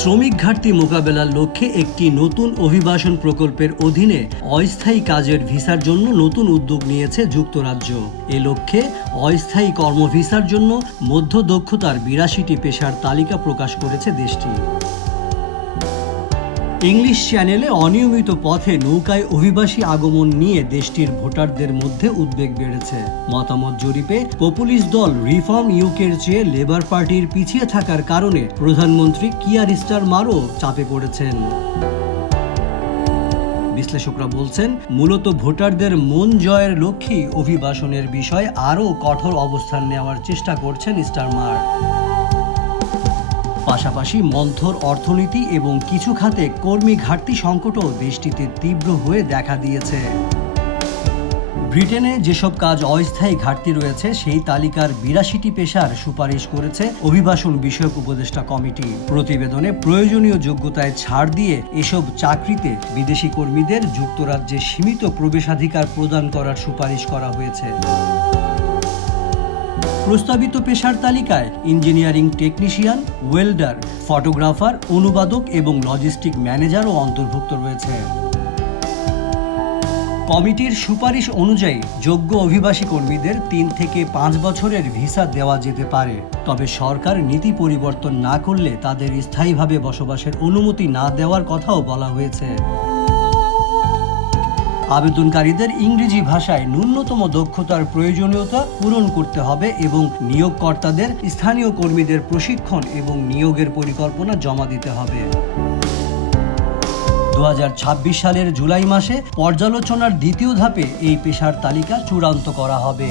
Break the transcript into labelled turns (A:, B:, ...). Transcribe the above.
A: শ্রমিক ঘাটতি মোকাবেলার লক্ষ্যে একটি নতুন অভিবাসন প্রকল্পের অধীনে অস্থায়ী কাজের ভিসার জন্য নতুন উদ্যোগ নিয়েছে যুক্তরাজ্য। এ লক্ষ্যে অস্থায়ী কর্মভিসার জন্য মধ্য দক্ষতার বিরাশিটি পেশার তালিকা প্রকাশ করেছে দেশটি। ইংলিশ চ্যানেলে অনিয়মিত পথে নৌকায় অভিবাসী আগমন নিয়ে দেশটির ভোটারদের মধ্যে উদ্বেগ বেড়েছে। মতামত জরিপে পপুলিস্ট দল রিফর্ম ইউকের চেয়ে লেবার পার্টির পিছিয়ে থাকার কারণে প্রধানমন্ত্রী কিয়ার স্টারমারও চাপে পড়েছেন। বিশ্লেষকরা বলছেন, মূলত ভোটারদের মন জয়ের লক্ষ্যেই অভিবাসনের বিষয়ে আরও কঠোর অবস্থান নেওয়ার চেষ্টা করছেন স্টারমার। পাশাপাশি মন্থর অর্থনীতি এবং কিছু খাতে কর্মী ঘাটতি সংকটও দেশটিতে তীব্র হয়ে দেখা দিয়েছে। ব্রিটেনে যেসব কাজ অস্থায়ী ঘাটতি রয়েছে, সেই তালিকার বিরাশিটি পেশার সুপারিশ করেছে অভিবাসন বিষয়ক উপদেষ্টা কমিটি। প্রতিবেদনে প্রয়োজনীয় যোগ্যতায় ছাড় দিয়ে এসব চাকরিতে বিদেশি কর্মীদের যুক্তরাজ্যে সীমিত প্রবেশাধিকার প্রদান করার সুপারিশ করা হয়েছে। প্রস্তাবিত পেশার তালিকায় ইঞ্জিনিয়ারিং টেকনিশিয়ান, ওয়েল্ডার, ফটোগ্রাফার, অনুবাদক এবং লজিস্টিক ম্যানেজারও অন্তর্ভুক্ত রয়েছে। কমিটির সুপারিশ অনুযায়ী যোগ্য অভিবাসী কর্মীদের তিন থেকে পাঁচ বছরের ভিসা দেওয়া যেতে পারে। তবে সরকার নীতি পরিবর্তন না করলে তাদের স্থায়ীভাবে বসবাসের অনুমতি না দেওয়ার কথাও বলা হয়েছে। আবেদনকারীদের ইংরেজি ভাষায় ন্যূনতম দক্ষতার প্রয়োজনীয়তা পূরণ করতে হবে এবং নিয়োগকর্তাদের স্থানীয় কর্মীদের প্রশিক্ষণ এবং নিয়োগের পরিকল্পনা জমা দিতে হবে। দু হাজার ছাব্বিশ সালের জুলাই মাসে পর্যালোচনার দ্বিতীয় ধাপে এই পেশার তালিকা চূড়ান্ত করা হবে।